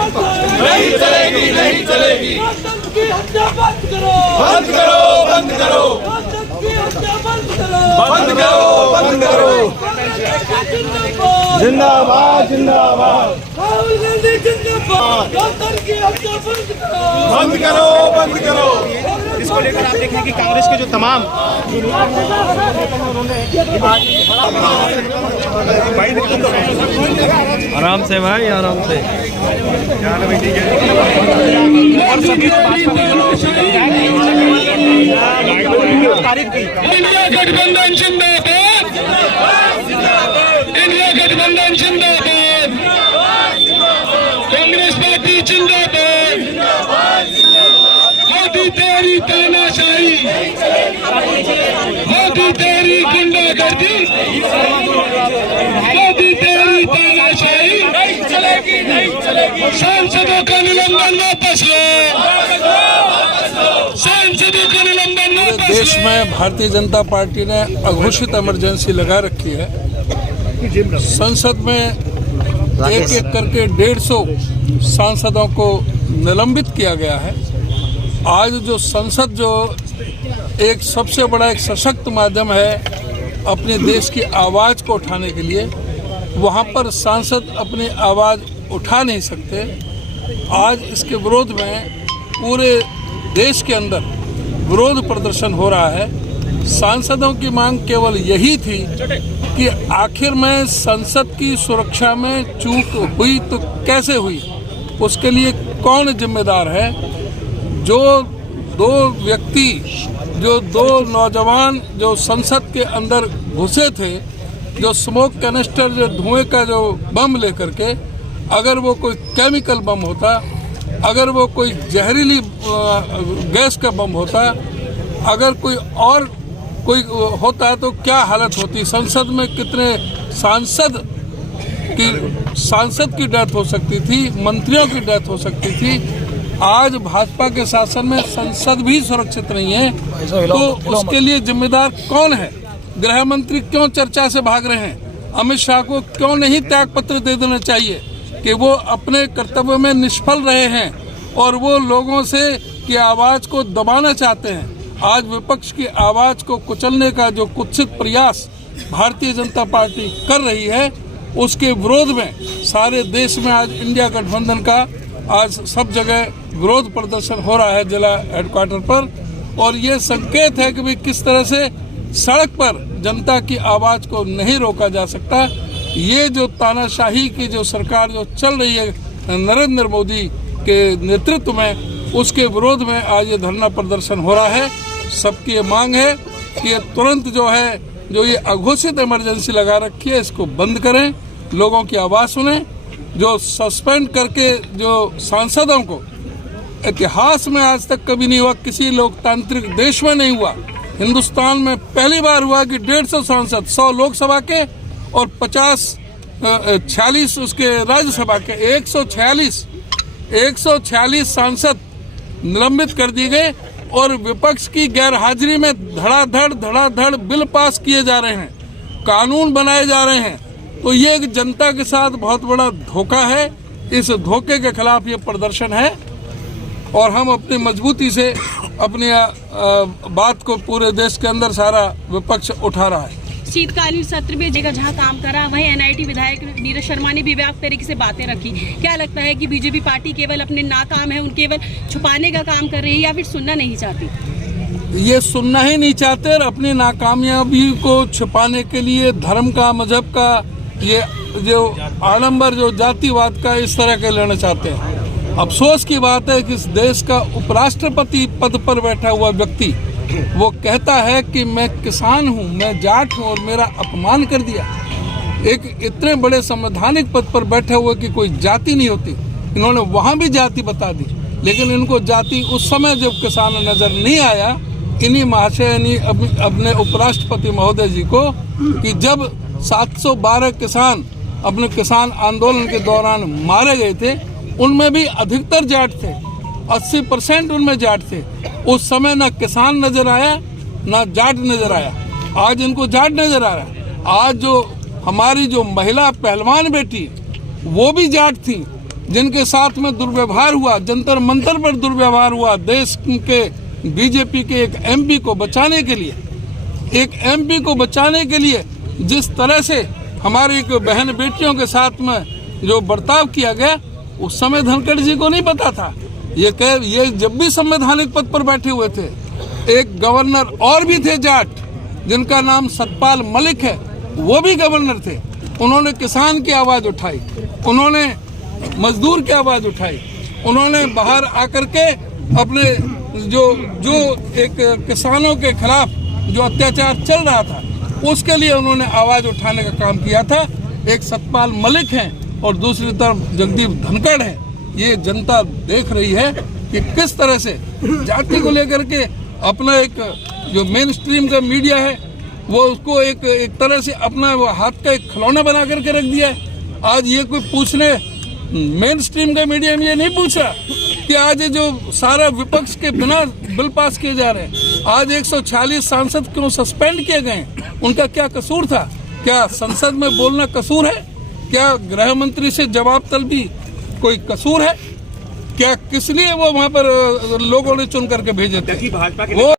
नहीं चलेगी, नहीं चलेगी। की हत्या बंद करो, बंद करो, बंद करो, की हत्या बंद करो, बंद करो, बंद करो। जिंदाबाद, जिंदाबाद। राहुल गांधी जिंदाबाद। लोकतंत्र की हत्या बंद करो, बंद करो, बंद करो। इसको लेकर आप देखें कि कांग्रेस के जो तमाम आराम से भाई, आराम से। और सभी इंडिया गठबंधन जिंदाबाद, इंडिया गठबंधन जिंदाबाद, कांग्रेस पार्टी जिंदाबाद। मोदी तेरी तानाशाही, मोदी तेरी गुंडागर्दी, मोदी तेरी तानाशाही नहीं चलेगी, नहीं चलेगी। सांसदों का निलंबन वापस लो, सांसदों का निलंबन वापस लो। देश में भारतीय जनता पार्टी ने अघोषित इमरजेंसी लगा रखी है। संसद में एक एक करके 150 सांसदों को निलंबित किया गया है। आज जो संसद जो एक सबसे बड़ा एक सशक्त माध्यम है अपने देश की आवाज़ को उठाने के लिए, वहाँ पर सांसद अपनी आवाज़ उठा नहीं सकते। आज इसके विरोध में पूरे देश के अंदर विरोध प्रदर्शन हो रहा है। सांसदों की मांग केवल यही थी कि आखिर में संसद की सुरक्षा में चूक हुई तो कैसे हुई, उसके लिए कौन जिम्मेदार है। जो दो व्यक्ति, जो दो नौजवान जो संसद के अंदर घुसे थे, जो स्मोक कैनिस्टर, जो धुएं का जो बम लेकर के, अगर वो कोई केमिकल बम होता, अगर वो कोई जहरीली गैस का बम होता, अगर कोई और कोई होता है तो क्या हालत होती। संसद में कितने सांसद की डेथ हो सकती थी, मंत्रियों की डेथ हो सकती थी। आज भाजपा के शासन में संसद भी सुरक्षित नहीं है, तो उसके लिए जिम्मेदार कौन है। गृह मंत्री क्यों चर्चा से भाग रहे हैं। अमित शाह को क्यों नहीं त्याग पत्र दे देना चाहिए कि वो अपने कर्तव्य में निष्फल रहे हैं और वो लोगों से की आवाज़ को दबाना चाहते हैं। आज विपक्ष की आवाज़ को कुचलने का जो कुत्सित प्रयास भारतीय जनता पार्टी कर रही है, उसके विरोध में सारे देश में आज इंडिया गठबंधन का आज सब जगह विरोध प्रदर्शन हो रहा है जिला हेडक्वार्टर पर। और ये संकेत है कि भाई किस तरह से सड़क पर जनता की आवाज़ को नहीं रोका जा सकता। ये जो तानाशाही की जो सरकार जो चल रही है नरेंद्र मोदी के नेतृत्व में, उसके विरोध में आज ये धरना प्रदर्शन हो रहा है। सबकी ये मांग है कि ये तुरंत जो है, जो ये अघोषित इमरजेंसी लगा रखी है, इसको बंद करें, लोगों की आवाज़ सुनें। जो सस्पेंड करके जो सांसदों को, इतिहास में आज तक कभी नहीं हुआ, किसी लोकतांत्रिक देश में नहीं हुआ। हिंदुस्तान में पहली बार हुआ कि 150 सांसद, 100 लोकसभा के और 46 उसके राज्यसभा के, 146 सांसद निलंबित कर दिए गए और विपक्ष की गैरहाजिरी में धड़ाधड़ बिल पास किए जा रहे हैं, कानून बनाए जा रहे हैं। तो ये जनता के साथ बहुत बड़ा धोखा है। इस धोखे के खिलाफ ये प्रदर्शन है और हम अपनी मजबूती से अपनी बात को पूरे देश के अंदर सारा विपक्ष उठा रहा है। शीतकालीन सत्र में जहाँ काम करा, वहीं एनआईटी विधायक नीरज शर्मा ने भी व्यापक तरीके से बातें रखी। क्या लगता है कि बीजेपी पार्टी केवल अपने नाकाम है, उन केवल छुपाने का काम कर रही है या फिर सुनना नहीं चाहती? ये सुनना ही नहीं चाहते और अपनी नाकामयाबी को छुपाने के लिए धर्म का, मजहब का, ये जो आडंबर, जो जातिवाद का, इस तरह के लेना चाहते हैं। अफसोस की बात है कि इस देश का उपराष्ट्रपति पद पर बैठा हुआ व्यक्ति वो कहता है कि मैं किसान हूँ, मैं जाट हूँ और मेरा अपमान कर दिया। एक इतने बड़े संवैधानिक पद पर बैठे हुए कि कोई जाति नहीं होती, इन्होंने वहाँ भी जाति बता दी। लेकिन इनको जाति उस समय जब किसान नजर नहीं आया, इन्हीं महाशय ने अपने उपराष्ट्रपति महोदय जी को, कि जब 712 किसान अपने किसान आंदोलन के दौरान मारे गए थे, उनमें भी अधिकतर जाट थे, 80% उनमें जाट थे। उस समय ना किसान नजर आया ना जाट नजर आया। आज इनको जाट नजर आ रहा है। आज जो हमारी जो महिला पहलवान बेटी, वो भी जाट थी, जिनके साथ में दुर्व्यवहार हुआ, जंतर मंतर पर दुर्व्यवहार हुआ, देश के बीजेपी के एक एमपी को बचाने के लिए जिस तरह से हमारी बहन बेटियों के साथ में जो बर्ताव किया गया, उस समय धनखड़ जी को नहीं पता था। ये जब भी संवैधानिक पद पर बैठे हुए थे, एक गवर्नर और भी थे जाट, जिनका नाम सतपाल मलिक है, वो भी गवर्नर थे। उन्होंने किसान की आवाज़ उठाई, उन्होंने मजदूर की आवाज़ उठाई, उन्होंने बाहर आकर के अपने जो एक किसानों के खिलाफ जो अत्याचार चल रहा था, उसके लिए उन्होंने आवाज़ उठाने का काम किया था। एक सतपाल मलिक हैं और दूसरी तरफ जगदीप धनखड़ है। ये जनता देख रही है कि किस तरह से जाति को लेकर के अपना एक जो मेन स्ट्रीम का मीडिया है, वो उसको एक तरह से अपना वो हाथ का एक खिलौना बना करके रख दिया है। आज ये कोई पूछने मेन स्ट्रीम का मीडिया में ये नहीं पूछा कि आज जो सारा विपक्ष के बिना बिल पास किए जा रहे हैं, आज 146 सांसद क्यों सस्पेंड किए गए, उनका क्या कसूर था? क्या संसद में बोलना कसूर है? क्या गृह मंत्री से जवाब तलबी कोई कसूर है? क्या किस लिए वो वहाँ पर लोगों ने चुन करके भेजे थे? भाजपा के वो